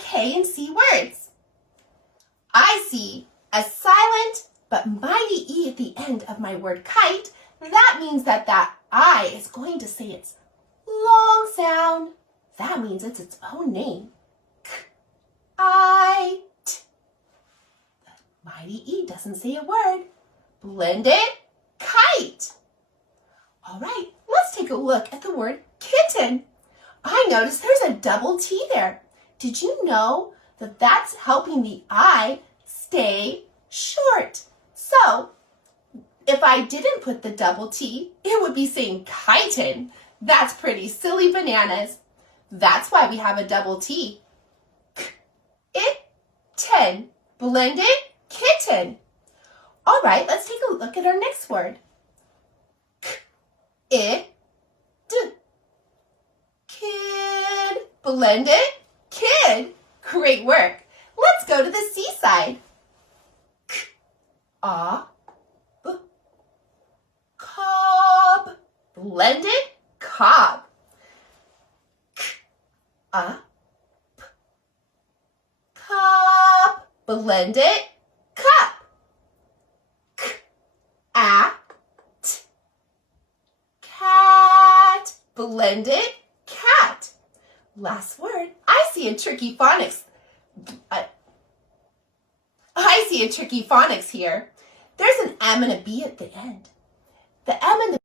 K and C words. I see a silent but mighty E at the end of my word kite. That means that I is going to say its long sound. That means it's its own name. Kite. The mighty E doesn't say a word. Blended kite. All right, let's take a look at the word kitten. I noticed there's a double T there. Did you know that that's helping the I stay short? So, if I didn't put the double T, it would be saying kitten. That's pretty silly bananas. That's why we have a double T. It-ten, blended kitten. All right, let's take a look at our next word. It-d, kid, blended kid. Great work. Let's go to the C side. K-a-b, cob, blended cob. K-a-p, cup, blended cup. K-a-t, cat, blended cat. Last word. I see a tricky phonics. I see a tricky phonics here. There's an M and a B at the end. The M and the